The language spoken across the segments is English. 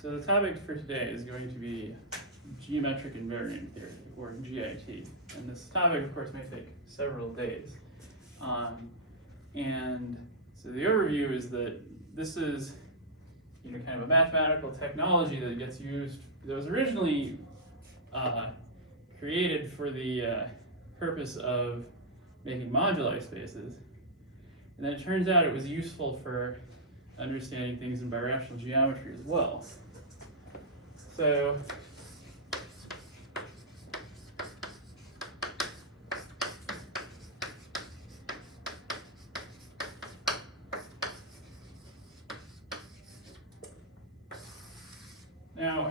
So the topic for today is going to be geometric invariant theory, or GIT. And this topic, of course, may take several days. And so the overview is that this is kind of a mathematical technology that gets used, that was originally created for the purpose of making moduli spaces. And then it turns out it was useful for understanding things in birational geometry as well. So now,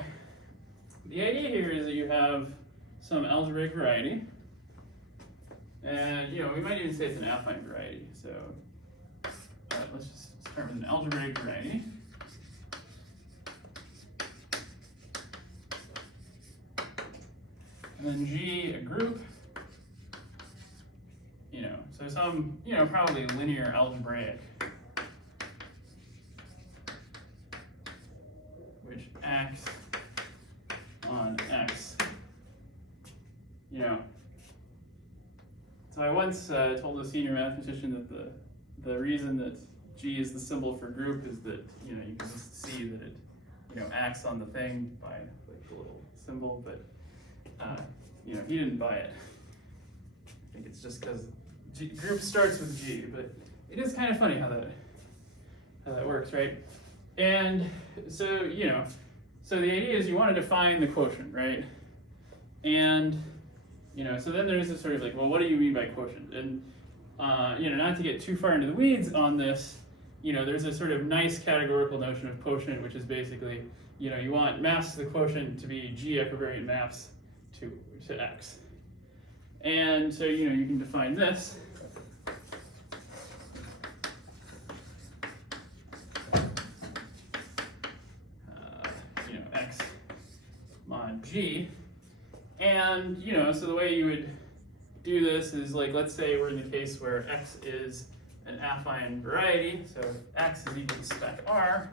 the idea here is that you have some algebraic variety, and we might even say it's an affine variety. So let's just start with an algebraic variety. And then G, a group, so some, probably linear algebraic, which acts on X, So I once told a senior mathematician that the reason that G is the symbol for group is that, you can just see that it, acts on the thing by like the little symbol, but he didn't buy it. I think it's just because group starts with G, but it is kind of funny how that works, right? And so, so the idea is you want to define the quotient, right? And, so then there's this sort of like, well, what do you mean by quotient? And, not to get too far into the weeds on this, there's a sort of nice categorical notion of quotient, which is basically, you want maps to the quotient to be G equivariant maps to X. And so, you can define this. X mod G. And, so the way you would do this is like, let's say we're in the case where X is an affine variety, so X is equal to spec R.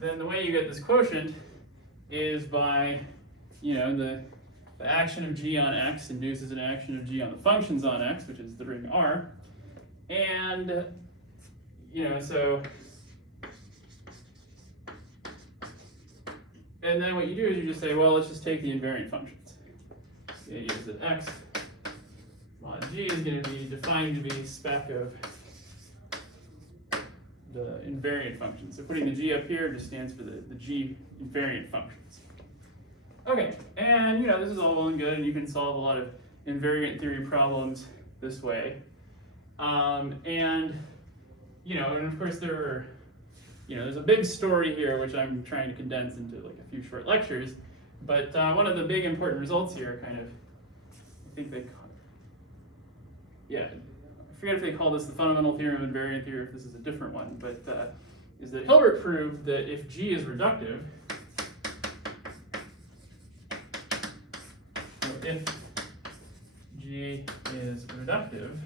Then the way you get this quotient is by, the action of G on X induces an action of G on the functions on X, which is the ring R. And, so, and then what you do is you just say, well, let's just take the invariant functions. The idea is that X mod G is going to be defined to be spec of the invariant functions. So putting the G up here just stands for the G invariant functions. Okay, and this is all well and good, and you can solve a lot of invariant theory problems this way. And of course there are, there's a big story here which I'm trying to condense into like a few short lectures. But one of the big important results here, kind of, I think they call it, I forget if they call this the fundamental theorem of invariant theory, or if this is a different one, but is that Hilbert proved that if G is reductive, so if G is reductive,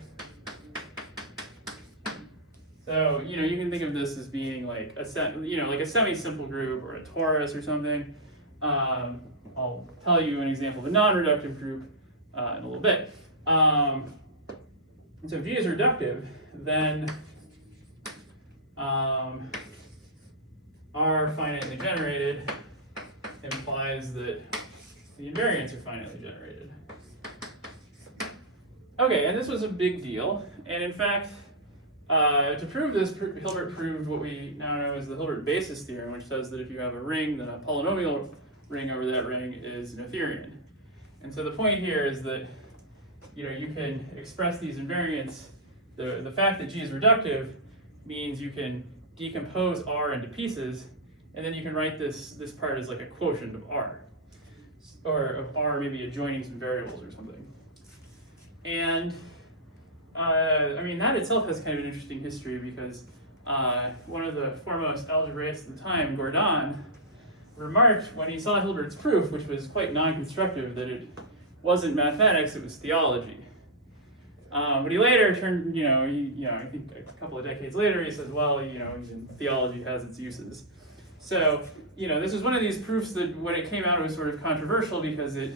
so you can think of this as being like a like a semi-simple group or a torus or something. I'll tell you an example of a non-reductive group in a little bit. So if G is reductive, then R finitely generated implies that the invariants are finitely generated. Okay, and this was a big deal. And in fact, to prove this, Hilbert proved what we now know as the Hilbert basis theorem, which says that if you have a ring, then a polynomial ring over that ring is Noetherian. And so the point here is that you can express these invariants. The fact that G is reductive means you can decompose R into pieces, and then you can write this part as like a quotient of R, or of R maybe adjoining some variables or something. And that itself has kind of an interesting history because one of the foremost algebraists at the time, Gordon, remarked when he saw Hilbert's proof, which was quite non-constructive, that it wasn't mathematics, it was theology. But he later turned, I think a couple of decades later, he says, well, even theology has its uses. So, this was one of these proofs that when it came out, it was sort of controversial because it,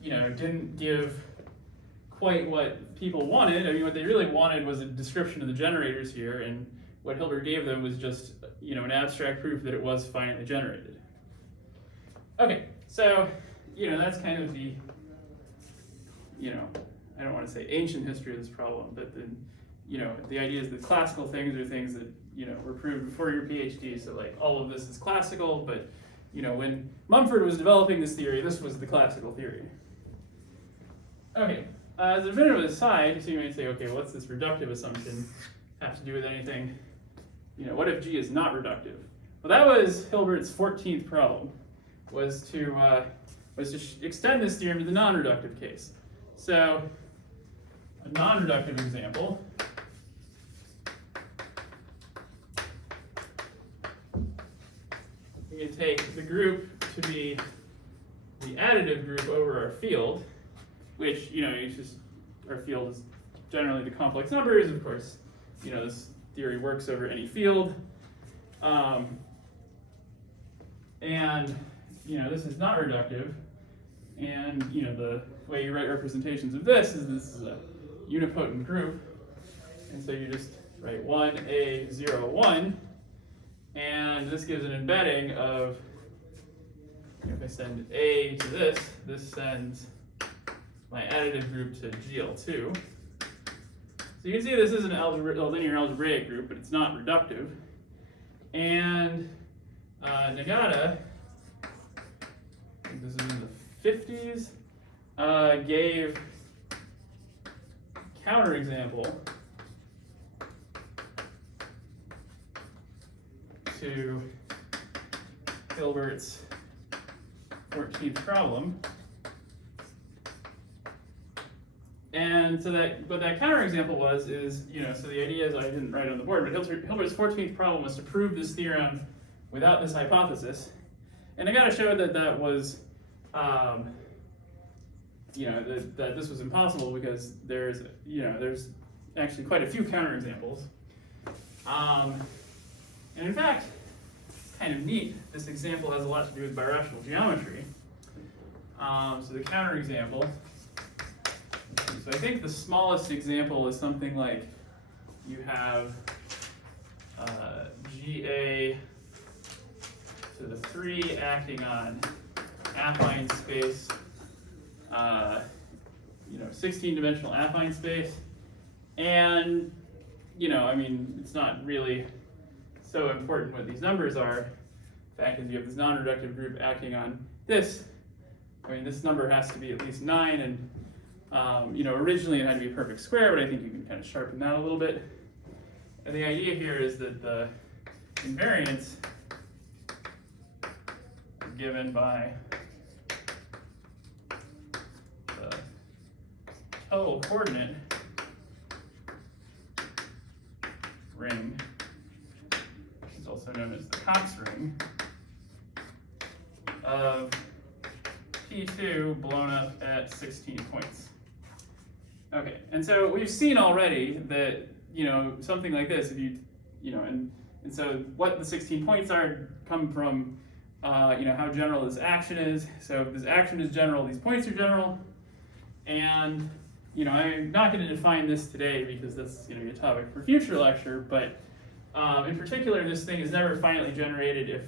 didn't give quite what people wanted. I mean, what they really wanted was a description of the generators here, and what Hilbert gave them was just, an abstract proof that it was finitely generated. Okay, so, that's kind of the, I don't want to say ancient history of this problem, but the idea is that classical things are things that, were proved before your PhD, so like all of this is classical, but, when Mumford was developing this theory, this was the classical theory. Okay, as a bit of an aside, so you may say, okay, what's this reductive assumption have to do with anything? What if G is not reductive? Well, that was Hilbert's 14th problem, was to extend this theorem to the non-reductive case. So, a non-reductive example. We can take the group to be the additive group over our field, which, it's just, our field is generally the complex numbers. Of course, this theory works over any field. And, this is not reductive. And, the way you write representations of this is a unipotent group. And so you just write 1A, 0, 1. And this gives an embedding of, if I send A to this sends my additive group to GL2. So you can see this is a linear algebraic group, but it's not reductive. And Nagata, I think this is in the 50s, gave counterexample to Hilbert's 14th problem. And so what that counterexample is, so the idea is, I didn't write it on the board, but Hilbert's 14th problem was to prove this theorem without this hypothesis. And I got to show that was, that this was impossible because there's actually quite a few counterexamples. And in fact, kind of neat, this example has a lot to do with birational geometry. So the counterexample, so I think the smallest example is something like you have GA to the 3 acting on affine space, 16-dimensional affine space, and it's not really so important what these numbers are. The fact is you have this non-reductive group acting on this. This number has to be at least 9, and originally it had to be a perfect square, but I think you can kind of sharpen that a little bit. And the idea here is that the invariance is given by the total coordinate ring, which is also known as the Cox ring, of P2 blown up at 16 points. Okay, and so we've seen already that, something like this, if and so what the 16 points are come from, how general this action is. So if this action is general, these points are general. And, I'm not going to define this today because that's going to be a topic for future lecture, but in particular, this thing is never finitely generated if,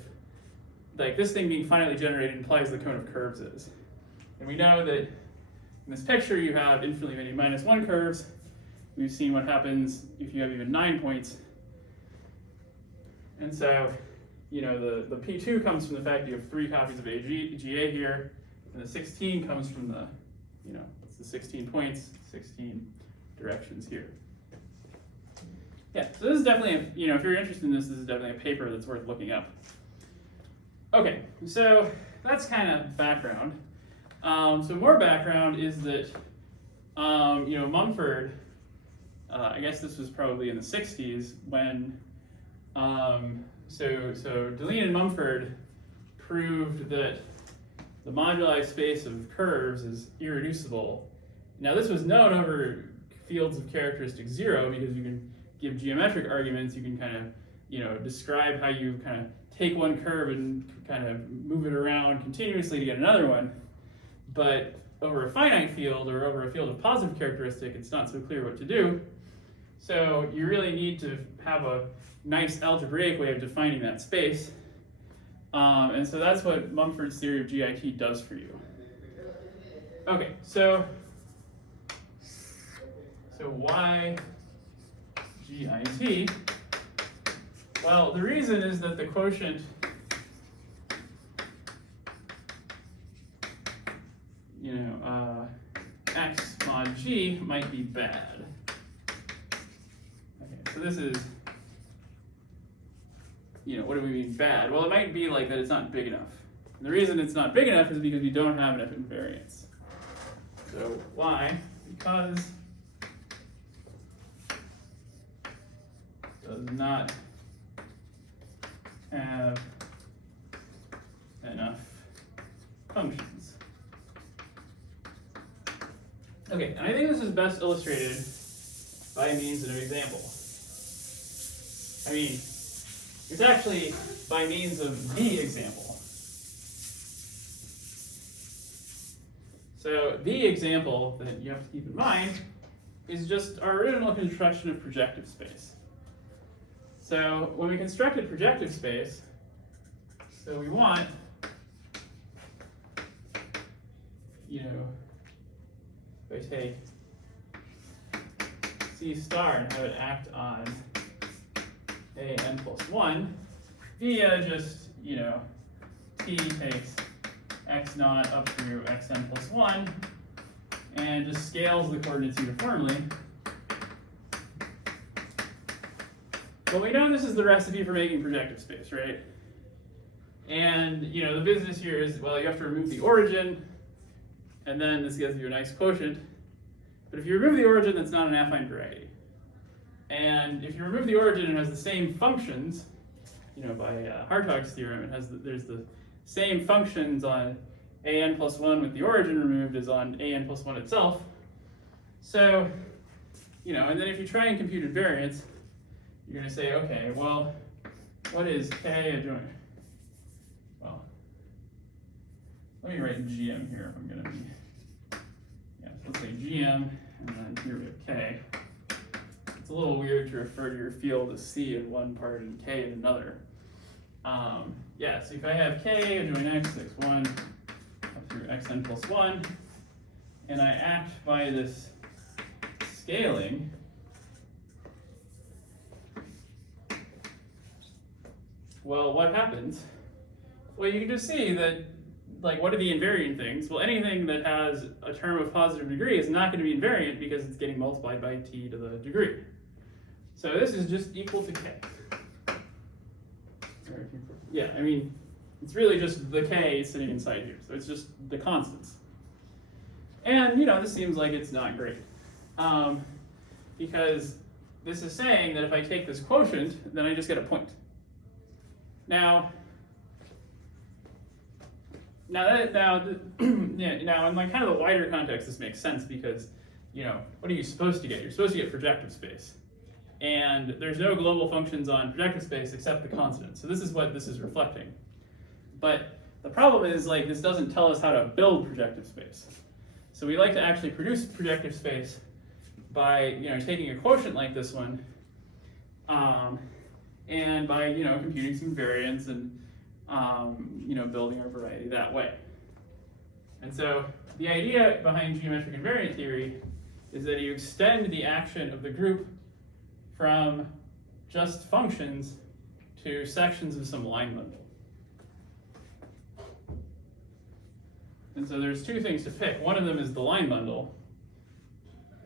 this thing being finitely generated implies the cone of curves is. And we know that in this picture you have infinitely many -1 curves. We've seen what happens if you have even 9 points. And so, the P2 comes from the fact that you have 3 copies of GA here, and the 16 comes from the, it's the 16 points, 16 directions here. Yeah, so this is definitely, if you're interested in this is definitely a paper that's worth looking up. Okay, so that's kind of background. So more background is that, Mumford, I guess this was probably in the 60s when, so Deligne and Mumford proved that the moduli space of curves is irreducible. Now this was known over fields of characteristic 0 because you can give geometric arguments, you can kind of describe how you kind of take one curve and kind of move it around continuously to get another one. But over a finite field or over a field of positive characteristic, it's not so clear what to do. So you really need to have a nice algebraic way of defining that space. And so that's what Mumford's theory of GIT does for you. Okay, so why GIT? Well, the reason is that the quotient x mod g might be bad. Okay, so this is, what do we mean bad? Well, it might be like that it's not big enough. And the reason it's not big enough is because we don't have enough invariance. So why? Because it does not have enough functions. Okay, and I think this is best illustrated by means of an example. I mean, it's actually by means of the example. So the example that you have to keep in mind is just our original construction of projective space. So when we constructed projective space, so we want, if I take C star and have it act on an plus 1 via just, t takes x naught up through xn plus 1 and just scales the coordinates uniformly. Well, we know this is the recipe for making projective space, right? And, the business here is, well, you have to remove the origin, and then this gives you a nice quotient. But if you remove the origin, that's not an affine variety. And if you remove the origin, it has the same functions, by Hartog's theorem, there's the same functions on an plus 1 with the origin removed as on an plus 1 itself. So, and then if you try and compute invariance, you're going to say, okay, well, what is k adjoint? Well, let me write GM here if I'm going to be, so let's say GM, and then here we have k. It's a little weird to refer to your field as C in one part and k in another. So if I have k adjoint x, x1 up through xn plus 1, and I act by this scaling, well, what happens? Well, you can just see that, what are the invariant things? Well, anything that has a term of positive degree is not going to be invariant because it's getting multiplied by t to the degree. So this is just equal to k. Yeah, I mean, it's really just the k sitting inside here. So it's just the constants. And, this seems like it's not great. Because this is saying that if I take this quotient, then I just get a point. Now in kind of the wider context, this makes sense because, what are you supposed to get? You're supposed to get projective space. And there's no global functions on projective space except the constant. So this is what this is reflecting. But the problem is, this doesn't tell us how to build projective space. So we like to actually produce projective space by, taking a quotient like this one, and by, computing some variance and, building our variety that way. And so the idea behind geometric invariant theory is that you extend the action of the group from just functions to sections of some line bundle. And so there's two things to pick. One of them is the line bundle,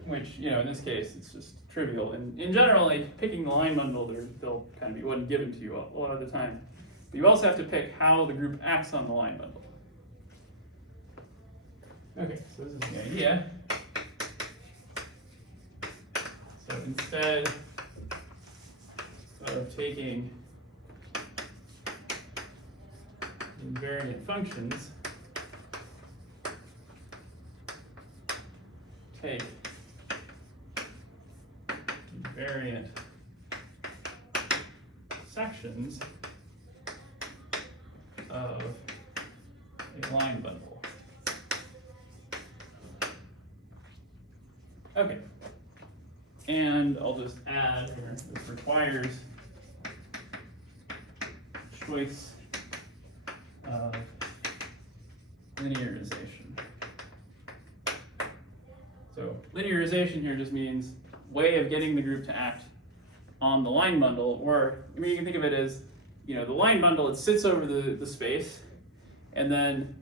which, in this case, it's just trivial. And in general, picking the line bundle, they'll kind of be one given to you a lot of the time. But you also have to pick how the group acts on the line bundle. Okay, so this is the idea. So instead of taking invariant functions, take invariant sections of a line bundle. Okay. And I'll just add here, this requires choice of linearization. So linearization here just means way of getting the group to act on the line bundle, or I mean, you can think of it as, you know, the line bundle, it sits over the space, and then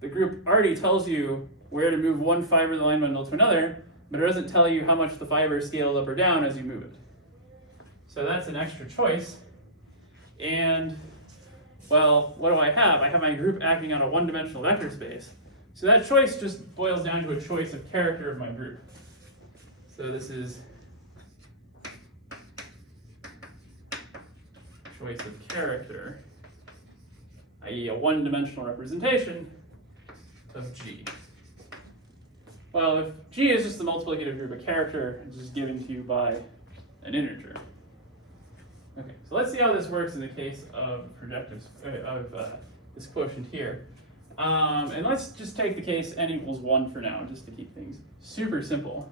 the group already tells you where to move one fiber of the line bundle to another, but it doesn't tell you how much the fiber is scaled up or down as you move it. So that's an extra choice. And, well, what do I have? I have my group acting on a one-dimensional vector space. So that choice just boils down to a choice of character of my group. So this is choice of character, i.e. a one-dimensional representation of G. Well, if G is just the multiplicative group of character, it's just given to you by an integer. Okay, so let's see how this works in the case of projectives of this quotient here. And let's just take the case n equals 1 for now, just to keep things super simple.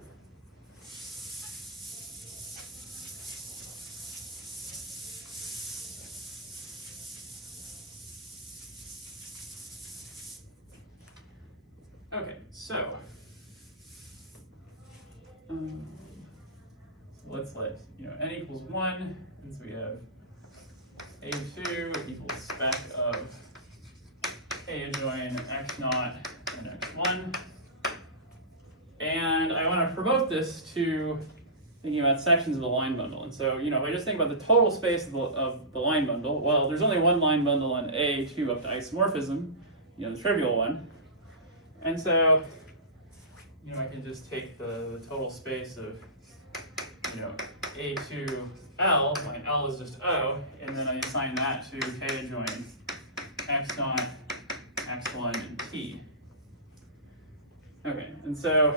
Okay, so let's let, n equals 1, and so we have a2 equals spec of k adjoin x naught and x1. And I want to promote this to thinking about sections of the line bundle. And so, if I just think about the total space of the line bundle, well, there's only one line bundle on A2 up to isomorphism, the trivial one. And so, I can just take the total space of, A2L, my L is just O, and then I assign that to K adjoin X naught, X1, and T. Okay, and so,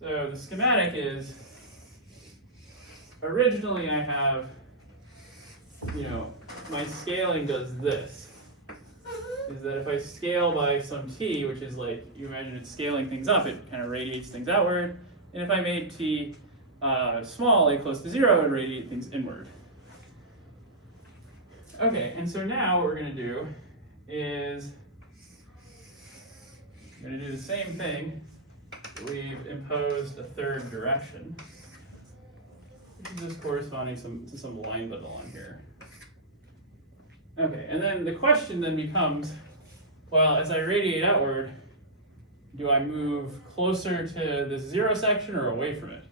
the schematic is, originally I have, my scaling does this, is that if I scale by some t, which is like, you imagine it's scaling things up, it kind of radiates things outward, and if I made t small, a close to 0, it would radiate things inward. Okay, and so now what we're going to do is, we're going to do the same thing, but we've imposed a third direction, which is just corresponding to some line bundle on here. Okay, and then the question then becomes, well, as I radiate outward, do I move closer to this 0 section or away from it?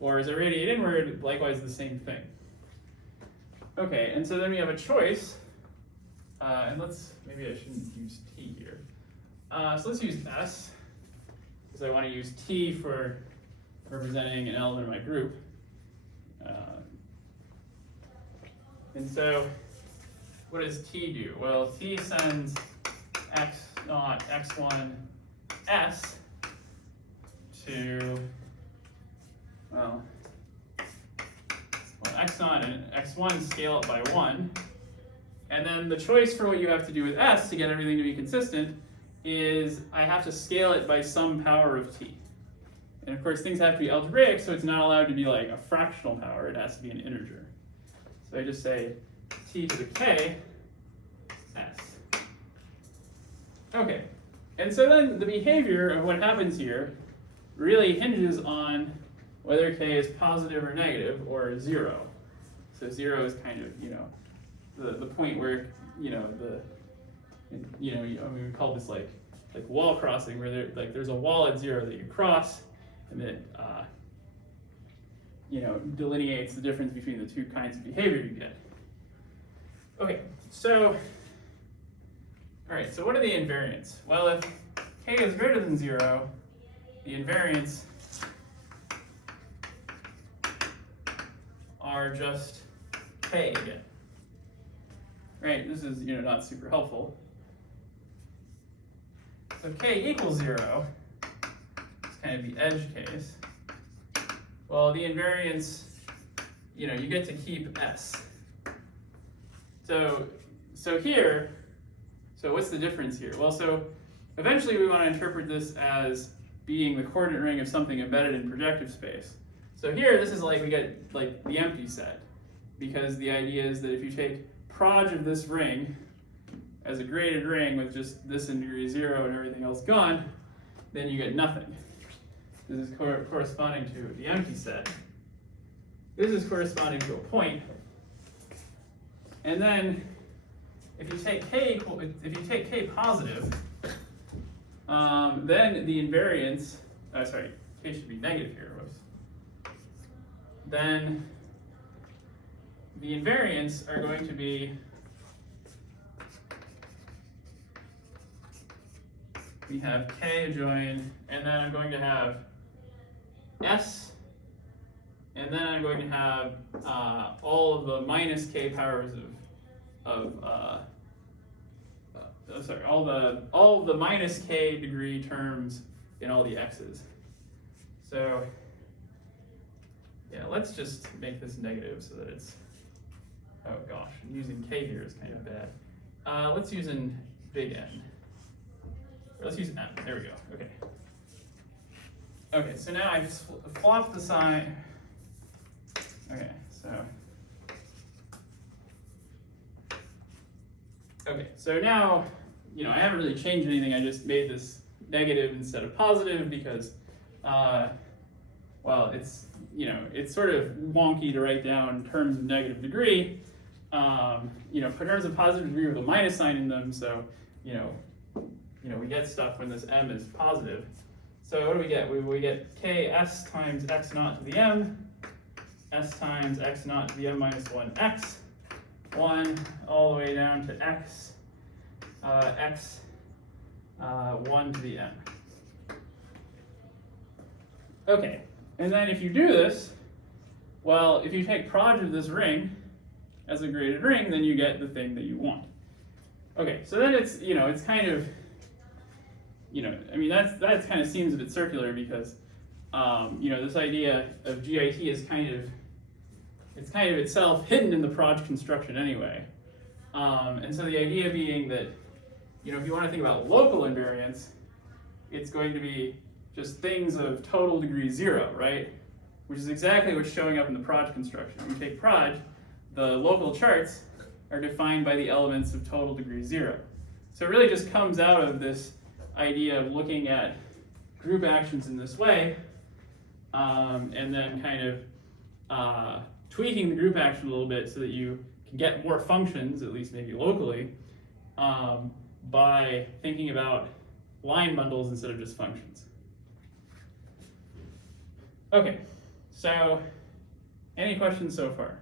Or as I radiate inward, likewise the same thing. Okay, and so then we have a choice, and maybe I shouldn't use t here. So let's use s, because I want to use t for representing an element of my group. And so, what does t do? Well, t sends x naught, x1, s to, x naught and x1 scale up by 1. And then the choice for what you have to do with s to get everything to be consistent is I have to scale it by some power of t. And of course, things have to be algebraic, so it's not allowed to be like a fractional power. It has to be an integer. So I just say t to the k s. Okay, and so then the behavior of what happens here really hinges on whether k is positive or negative or 0. So 0 is kind of, the point where, we call this like wall crossing, where there's a wall at 0 that you cross, and that delineates the difference between the two kinds of behavior you get. Okay, so, all right, so what are the invariants? Well, if k is greater than 0, the invariants are just k again. Right, this is not super helpful. So k equals 0, kind of the edge case. Well, the invariance, you get to keep S. So here, so what's the difference here? Well, so eventually we want to interpret this as being the coordinate ring of something embedded in projective space. So here, this is like, we get like the empty set, because the idea is that if you take proj of this ring as a graded ring with just this in degree 0 and everything else gone, then you get nothing. This is corresponding to the empty set. This is corresponding to a point. And then if you take k positive, then the invariance, sorry, k should be negative here. Then the invariants are going to be, we have k adjoined, and then I'm going to have S, and then I'm going to have all of the minus k powers all the minus k degree terms in all the x's. So yeah, let's just make this negative so that it's, oh gosh, using k here is kind of bad. Let's use in big N. Or let's use M. There we go. Okay. Okay, so now I just flop the sign. Okay, so. Okay, so now, I haven't really changed anything. I just made this negative instead of positive because, well, it's, it's sort of wonky to write down terms of negative degree. For terms of positive degree with a minus sign in them, so, we get stuff when this m is positive. So what do we get? We get ks times x naught to the m, s times x naught to the m minus 1 x, 1 all the way down to x, 1 to the m. Okay, and then if you do this, well, if you take proj of this ring as a graded ring, then you get the thing that you want. Okay, so then it's, it's kind of, that kind of seems a bit circular because, this idea of GIT is it's kind of itself hidden in the proj construction anyway. And so the idea being that, if you want to think about local invariance, it's going to be just things of total degree 0, right? Which is exactly what's showing up in the proj construction. When you take proj, the local charts are defined by the elements of total degree 0. So it really just comes out of this idea of looking at group actions in this way, and then kind of tweaking the group action a little bit so that you can get more functions, at least maybe locally, by thinking about line bundles instead of just functions. Okay, so any questions so far?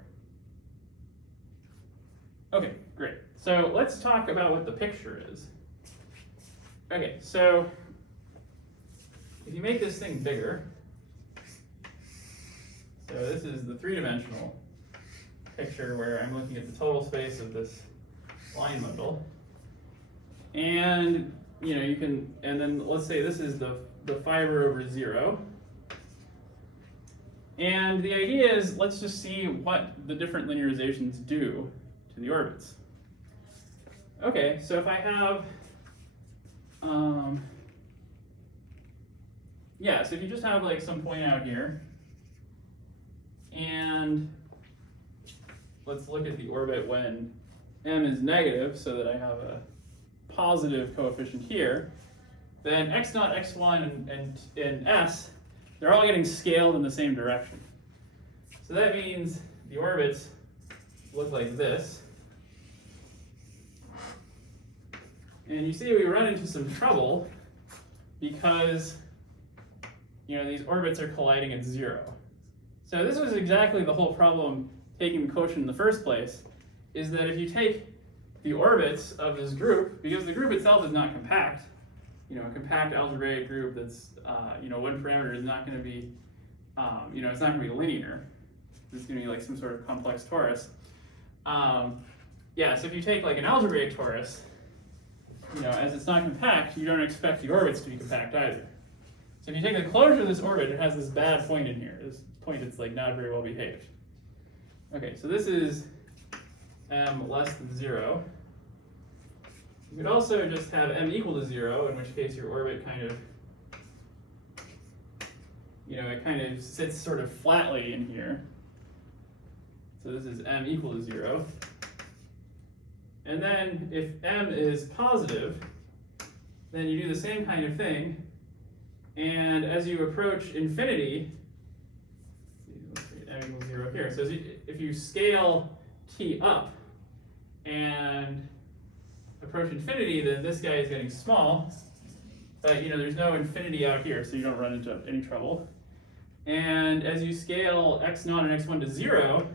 Okay, great. So let's talk about what the picture is. Okay, so if you make this thing bigger, so this is the three-dimensional picture where I'm looking at the total space of this line bundle. And you can, and then let's say this is the fiber over 0. And the idea is, let's just see what the different linearizations do to the orbits. Okay, so if I have, so if you just have like some point out here, and let's look at the orbit when m is negative, so that I have a positive coefficient here, then x naught, x1, and s, they're all getting scaled in the same direction. So that means the orbits look like this. And you see we run into some trouble because these orbits are colliding at 0. So this was exactly the whole problem taking the quotient in the first place, is that if you take the orbits of this group, because the group itself is not compact, a compact algebraic group that's, one parameter is not going to be, it's not going to be linear. It's going to be like some sort of complex torus. So if you take like an algebraic torus, as it's not compact, you don't expect the orbits to be compact either. So if you take the closure of this orbit, it has this bad point in here, this point that's like not very well behaved. Okay, so this is m less than 0. You could also just have m equal to 0, in which case your orbit kind of, it kind of sits sort of flatly in here. So this is m equal to 0. And then if m is positive, then you do the same kind of thing. And as you approach infinity, let's see, m equals 0 here. So if you scale t up and approach infinity, then this guy is getting small. But there's no infinity out here, so you don't run into any trouble. And as you scale x0 and x1 to 0,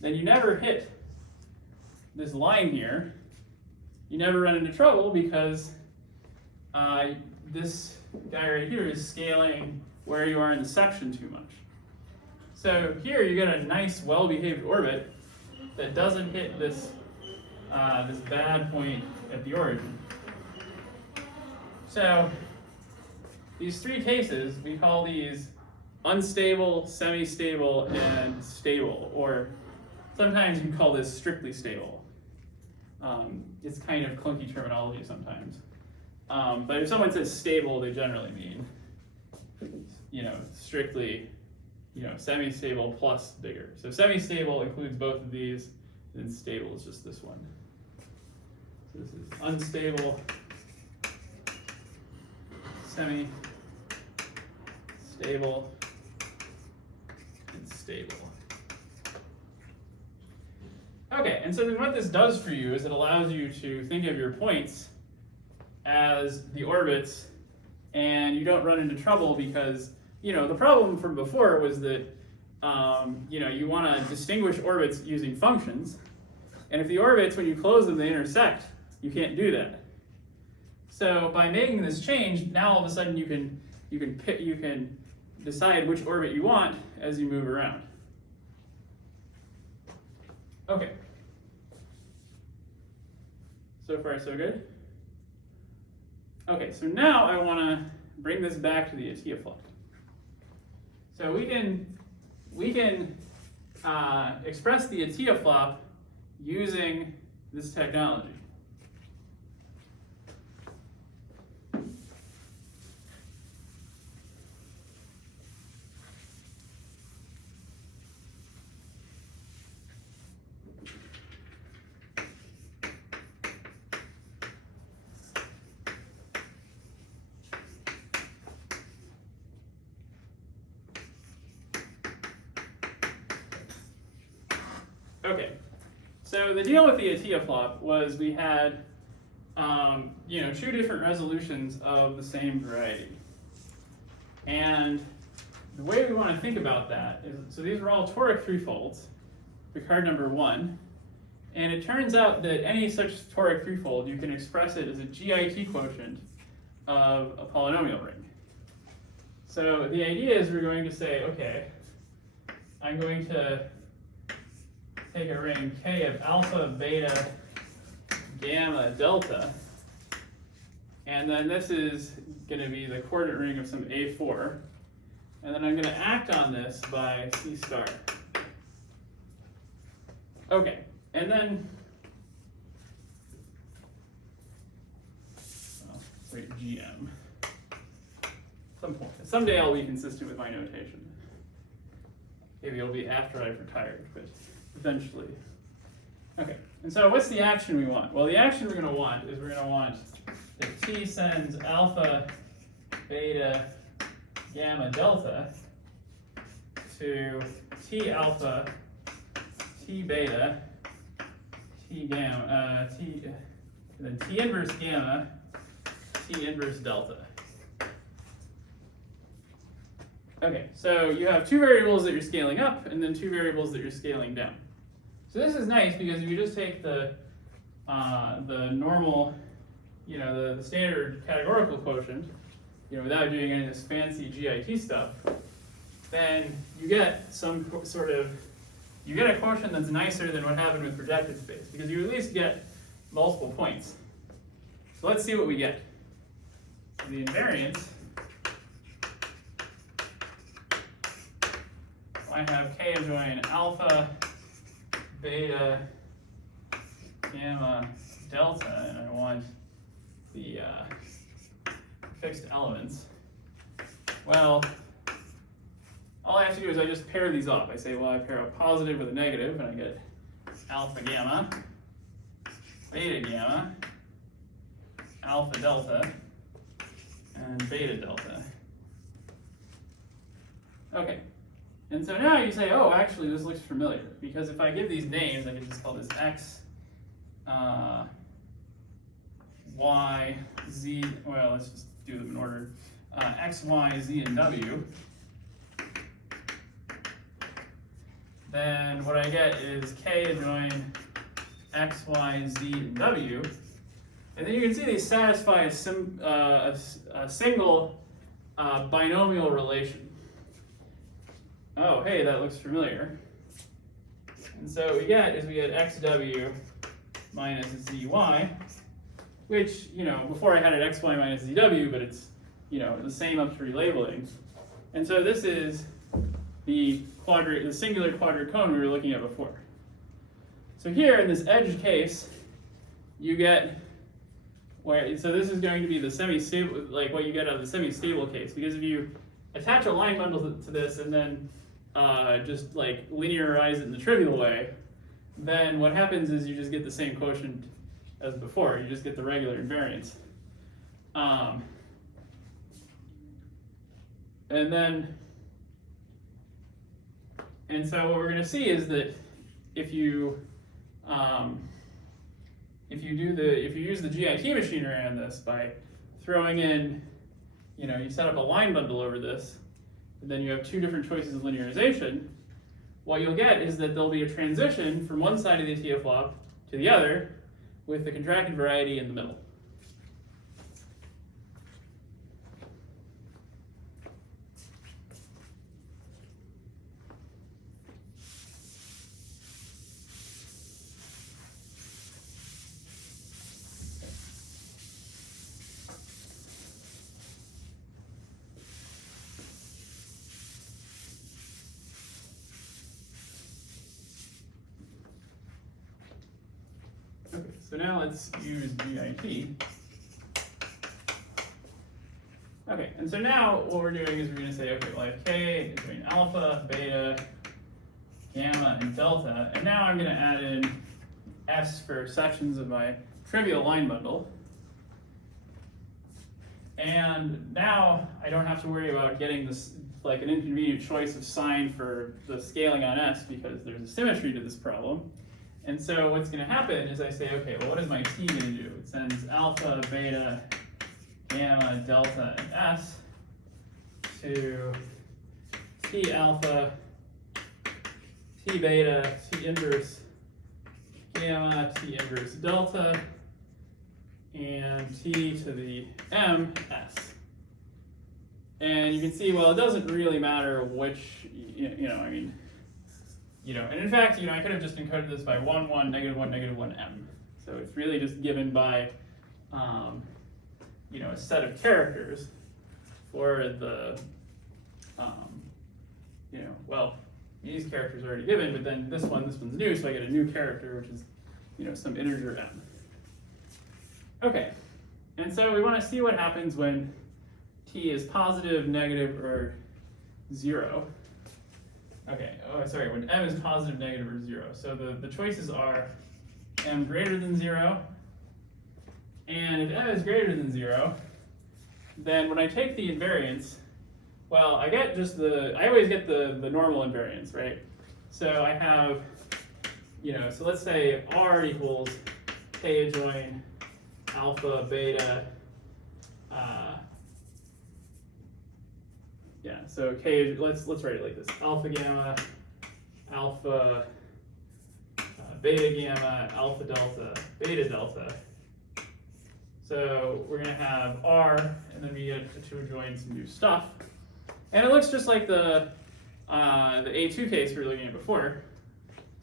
then you never hit this line here. You never run into trouble because this guy right here is scaling where you are in the section too much. So here you get a nice, well-behaved orbit that doesn't hit this this bad point at the origin. So these three cases, we call these unstable, semi-stable, and stable, or sometimes you call this strictly stable. It's kind of clunky terminology sometimes. But if someone says stable, they generally mean, strictly, semi-stable plus bigger. So semi-stable includes both of these, and stable is just this one. So this is unstable, semi-stable, and stable. Okay, and so then what this does for you is it allows you to think of your points as the orbits, and you don't run into trouble because, the problem from before was that, you want to distinguish orbits using functions, and if the orbits, when you close them, they intersect, you can't do that. So by making this change, now all of a sudden you can decide which orbit you want as you move around. Okay. So far, so good? Okay, so now I want to bring this back to the ATIA flop. So we can express the ATIA flop using this technology. Okay, so the deal with the ATIA flop was we had, two different resolutions of the same variety. And the way we want to think about that is, so these are all toric threefolds, Picard number 1, and it turns out that any such toric threefold, you can express it as a GIT quotient of a polynomial ring. So the idea is we're going to say, okay, I'm going to take a ring K of alpha, beta, gamma, delta, and then this is going to be the coordinate ring of some A4, and then I'm going to act on this by C star. Okay, and then, GM. Someday I'll be consistent with my notation. Maybe it'll be after I've retired, but eventually. Okay, and so what's the action we want? Well, the action we're going to want is we're going to want that T sends alpha, beta, gamma, delta to T alpha, T beta, T gamma, and then T inverse gamma, T inverse delta. Okay, so you have two variables that you're scaling up and then two variables that you're scaling down. So this is nice because if you just take the normal, the standard categorical quotient, without doing any of this fancy GIT stuff, then you get some sort of, you get a quotient that's nicer than what happened with projected space because you at least get multiple points. So let's see what we get. The invariance I have K adjoin alpha, beta, gamma, delta, and I want the fixed elements. Well, all I have to do is I just pair these off. I say, well, I pair a positive with a negative, and I get alpha gamma, beta gamma, alpha delta, and beta delta. Okay, and so now you say, oh, actually this looks familiar, because if I give these names, I can just call this X, Y, Z, well, let's just do them in order. X, Y, Z, and W. Then what I get is K adjoin X, Y, Z, and W. And then you can see they satisfy a single binomial relation. Oh, hey, that looks familiar. And so what we get is we get XW minus ZY, which, before I had it XY minus ZW, but it's, the same up to relabeling. And so this is the singular quadrant cone we were looking at before. So here in this edge case, you get so this is going to be the semi-stable, like what you get out of the semi-stable case, because if you attach a line bundle to this and then just like linearize it in the trivial way, then what happens is you just get the same quotient as before. You just get the regular invariance. And so what we're going to see is that if you use the GIT machinery on this by throwing in, you set up a line bundle over this, and then you have two different choices of linearization, what you'll get is that there'll be a transition from one side of the TF-flop to the other with the contracted variety in the middle. Okay, so now let's use GIT. Okay, and so now what we're doing is we're going to say, okay, well, I have K between alpha, beta, gamma, and delta, and now I'm going to add in S for sections of my trivial line bundle. And now I don't have to worry about getting this, like an inconvenient choice of sign for the scaling on S, because there's a symmetry to this problem. And so what's going to happen is I say, okay, well, what is my T going to do? It sends alpha, beta, gamma, delta, and S to T alpha, T beta, T inverse gamma, T inverse delta, and T to the M, S. And you can see, well, it doesn't really matter which, and in fact, I could have just encoded this by 1, 1, negative 1, negative 1, M. So it's really just given by, a set of characters for the, these characters are already given, but then this one's new, so I get a new character, which is, some integer M. Okay, and so we want to see what happens when T is positive, negative, or 0. Okay, when M is positive, negative, or 0. So the choices are M greater than 0, and if M is greater than 0, then when I take the invariance, well, I always get the normal invariance, right? So I have, so let's say R equals K adjoin alpha, beta, so K, let's write it like this: alpha gamma, alpha beta gamma, alpha delta, beta delta. So we're going to have R, and then we get to join some new stuff. And it looks just like the A2 case we were looking at before.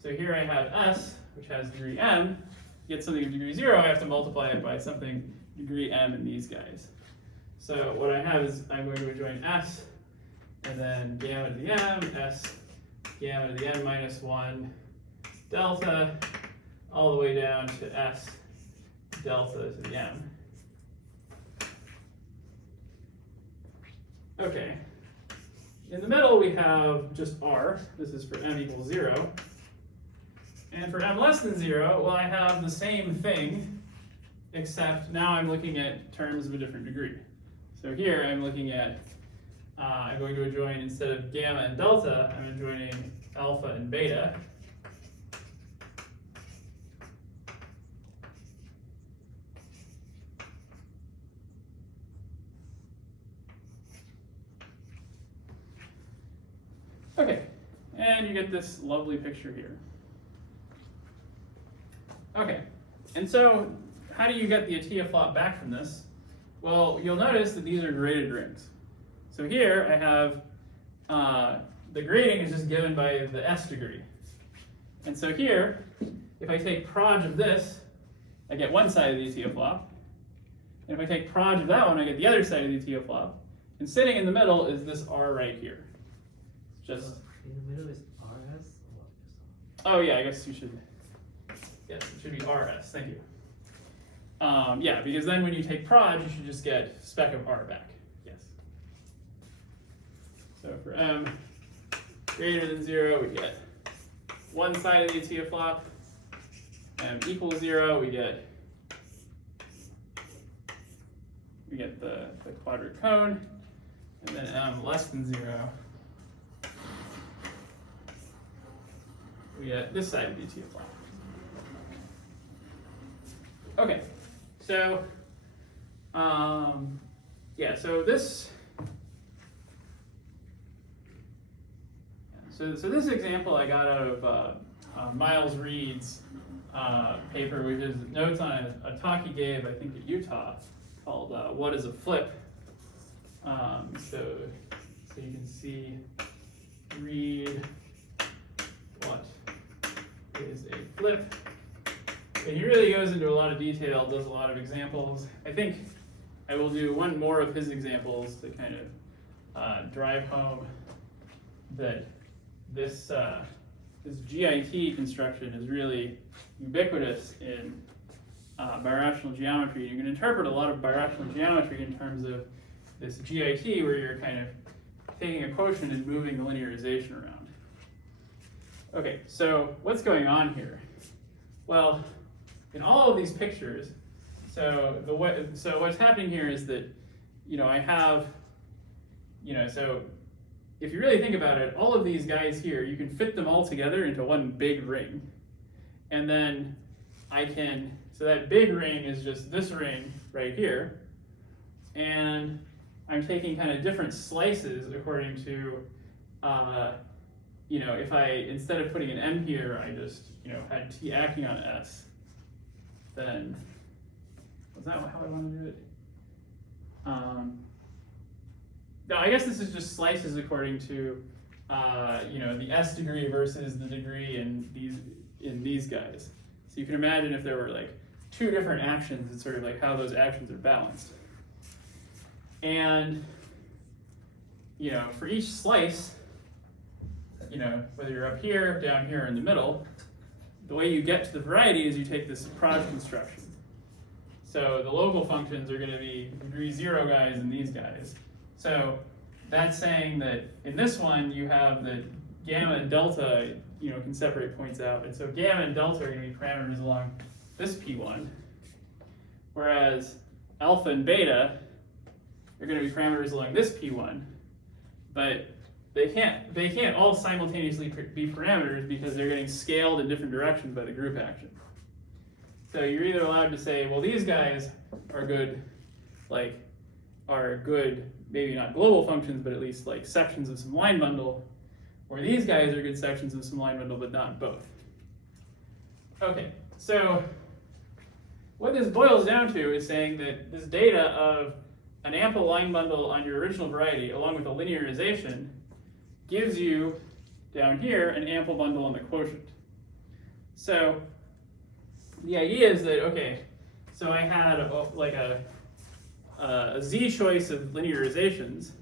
So here I have S, which has degree M. To get something of degree 0, I have to multiply it by something degree M in these guys. So what I have is I'm going to join S, and then gamma to the M, S gamma to the n minus 1 delta all the way down to s delta to the m. Okay. In the middle we have just r. This is for m equals 0. And for m less than 0, well, I have the same thing, except now I'm looking at terms of a different degree. So here I'm looking at, I'm going to join, instead of gamma and delta, I'm joining alpha and beta. Okay, and you get this lovely picture here. Okay, and so how do you get the Atiyah flop back from this? Well, you'll notice that these are graded rings. So here I have, the grading is just given by the s degree. And so here, if I take proj of this, I get one side of the Atiyah flop. And if I take proj of that one, I get the other side of the Atiyah flop. And sitting in the middle is this r right here. Just in the middle is RS? oh yeah, I guess you should. Yes, it should be RS. Thank you. Yeah, because then when you take proj, you should just get spec of r back. Yes. So for m greater than 0, we get one side of the Atiyah flop. M equals 0, we get the quadratic cone, and then m less than 0. We get this side of the Atiyah flop. Okay, so yeah, so this this example I got out of Miles Reed's paper, which is notes on a talk he gave, I think, at Utah, called "What is a Flip?" So you can see, read what is a flip. And he really goes into a lot of detail, does a lot of examples. I think I will do one more of his examples to kind of drive home that this GIT construction is really ubiquitous in birational geometry. You can interpret a lot of birational geometry in terms of this GIT, where you're kind of taking a quotient and moving the linearization around. Okay, so what's going on here? Well, in all of these pictures, so what's happening here is that, I have, so if you really think about it, all of these guys here, you can fit them all together into one big ring. And then so that big ring is just this ring right here. And I'm taking kind of different slices according to, if I, instead of putting an M here, I just, had T acting on S, then, was that how I want to do it? No, I guess this is just slices according to, the S degree versus the degree in these guys. So you can imagine if there were like two different actions, it's sort of like how those actions are balanced. And, for each slice, whether you're up here, down here, or in the middle, the way you get to the variety is you take this proj construction. So the local functions are going to be degree 0 guys and these guys. So that's saying that in this one you have that gamma and delta, can separate points out. And so gamma and delta are going to be parameters along this P1, whereas alpha and beta are going to be parameters along this P1, but they can't all simultaneously be parameters because they're getting scaled in different directions by the group action. So you're either allowed to say, well, these guys are good, maybe not global functions, but at least like sections of some line bundle, or these guys are good sections of some line bundle, but not both. Okay, so what this boils down to is saying that this data of an ample line bundle on your original variety, along with a linearization, gives you, down here, an ample bundle on the quotient. So the idea is that, okay, so I had a z choice of linearizations,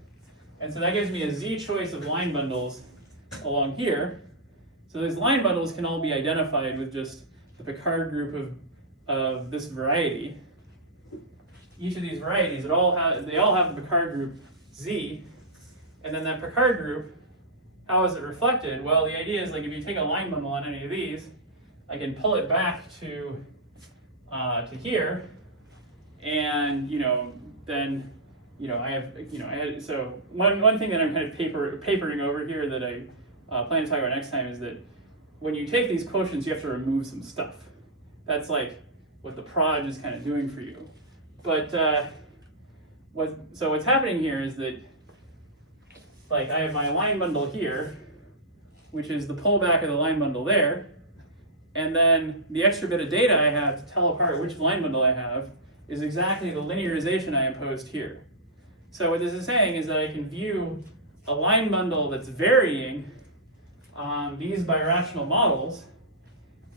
and so that gives me a z choice of line bundles along here. So these line bundles can all be identified with just the Picard group of this variety. Each of these varieties, they all have the Picard group Z, and then that Picard group, how is it reflected? Well, the idea is like if you take a line bundle on any of these, I can pull it back to here, and then I have so one thing that I'm kind of papering over here that I plan to talk about next time is that when you take these quotients, you have to remove some stuff. That's like what the proj is kind of doing for you. But what's happening here is that like I have my line bundle here, which is the pullback of the line bundle there, and then the extra bit of data I have to tell apart which line bundle I have is exactly the linearization I imposed here. So what this is saying is that I can view a line bundle that's varying on these birational models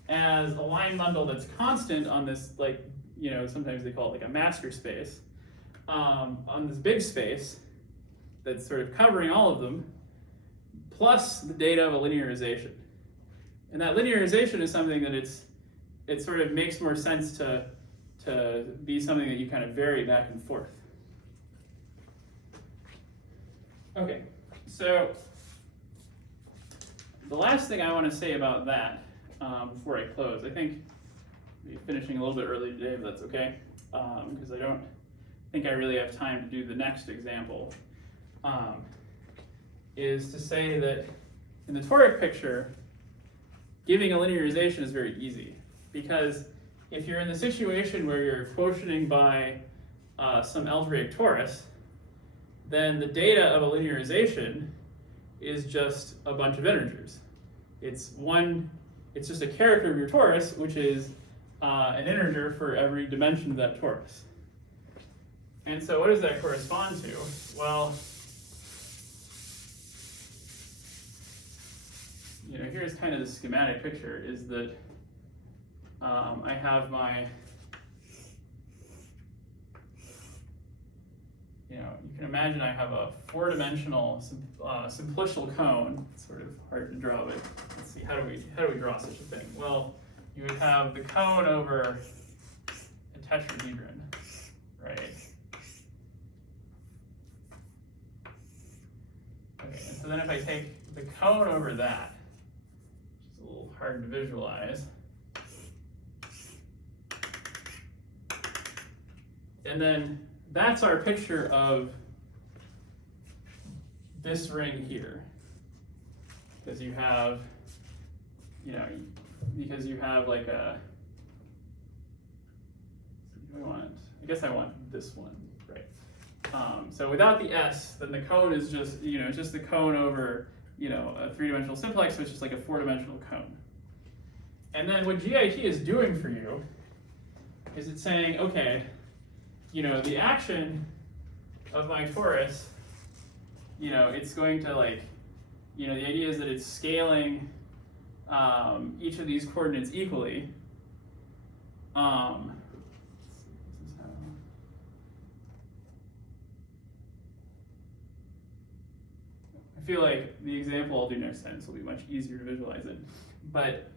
as a line bundle that's constant on this, like, sometimes they call it like a master space, on this big space that's sort of covering all of them, plus the data of a linearization. And that linearization is something that it sort of makes more sense to be something that you kind of vary back and forth. Okay, so the last thing I want to say about that before I close, I think I'm finishing a little bit early today, but that's okay, because I don't think I really have time to do the next example, is to say that in the toric picture, giving a linearization is very easy, because if you're in the situation where you're quotienting by some algebraic torus, then the data of a linearization is just a bunch of integers. It's just a character of your torus, which is an integer for every dimension of that torus. And so what does that correspond to? Well, here's kind of the schematic picture, is that I have my, you can imagine I have a four-dimensional simplicial cone. It's sort of hard to draw, but let's see, how do we draw such a thing? Well, you would have the cone over a tetrahedron, right? Okay, and so then if I take the cone over that, which is a little hard to visualize, and then that's our picture of this ring here, because you have, like a, I guess I want this one, right? So without the S, then the cone is just, it's just the cone over, a three-dimensional simplex, so it's just like a four-dimensional cone. And then what GIT is doing for you is it's saying, okay, the action of my torus, it's going to the idea is that it's scaling each of these coordinates equally. I feel like the example I'll do next time will be much easier to visualize it. But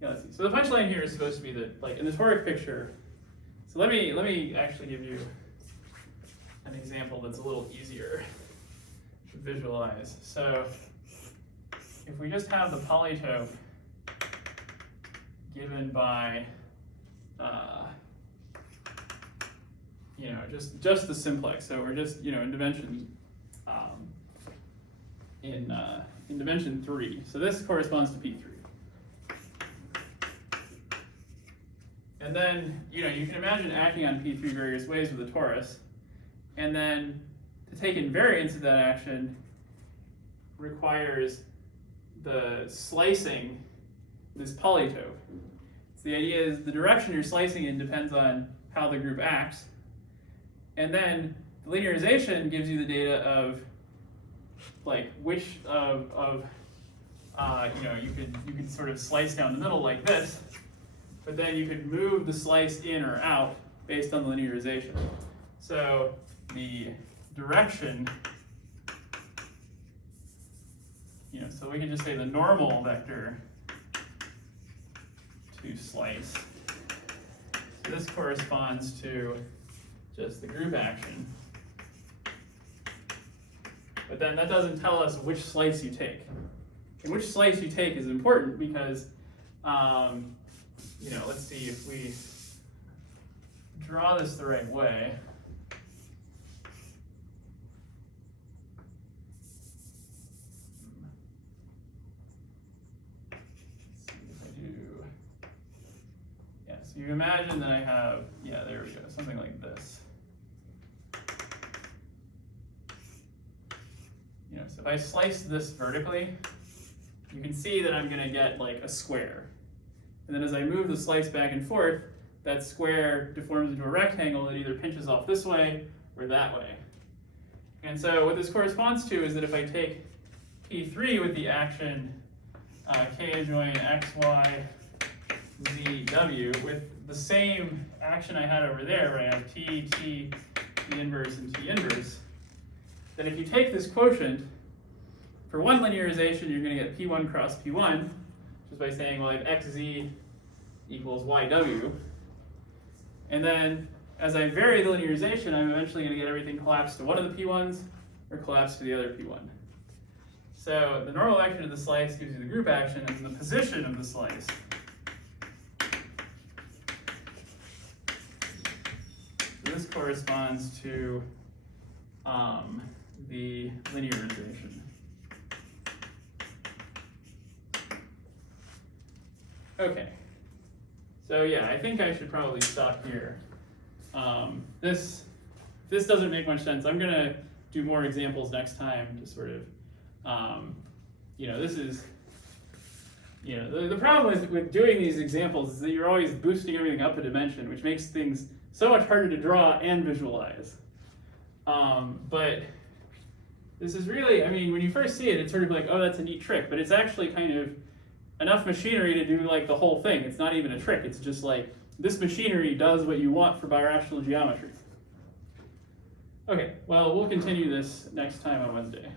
yeah, let's see. So the punchline here is supposed to be that, like in the toric picture. So let me actually give you an example that's a little easier to visualize. So if we just have the polytope given by just the simplex. So we're just in dimension in dimension 3. So this corresponds to P3. And then, you can imagine acting on P3 various ways with a torus. And then to take invariance of that action requires the slicing this polytope. So the idea is the direction you're slicing in depends on how the group acts. And then The linearization gives you the data of like which you know, you could sort of slice down the middle like this, but then you could move the slice in or out based on the linearization. So the direction, you know, so we can just say the normal vector to slice. So this corresponds to just the group action. But then that doesn't tell us which slice you take. And which slice you take is important because, you know, let's see if we draw this the right way. Let's see if I do. Yeah, so you imagine that I have, yeah, there we go, something like this. You know, so if I slice this vertically, you can see that I'm going to get like a square. And then as I move the slice back and forth, that square deforms into a rectangle that either pinches off this way or that way. And so what this corresponds to is that if I take P3 with the action K adjoin X, Y, Z, W with the same action I had over there, where I have T, T, T inverse, and T inverse, then if you take this quotient, for one linearization, you're going to get P1 cross P1, just by saying, well, I have XZ equals YW. And then, as I vary the linearization, I'm eventually going to get everything collapsed to one of the P1s, or collapsed to the other P1. So the normal action of the slice gives you the group action, and the position of the slice. So this corresponds to the linearization. Okay, so yeah, I think I should probably stop here. This doesn't make much sense. I'm gonna do more examples next time to sort of, you know, this is, you know, the problem with doing these examples is that you're always boosting everything up a dimension, which makes things so much harder to draw and visualize. But this is really, I mean, when you first see it, it's sort of like, oh, that's a neat trick, but it's actually kind of enough machinery to do like the whole thing. It's not even a trick. It's just like, this machinery does what you want for birational geometry. Okay, well, we'll continue this next time on Wednesday.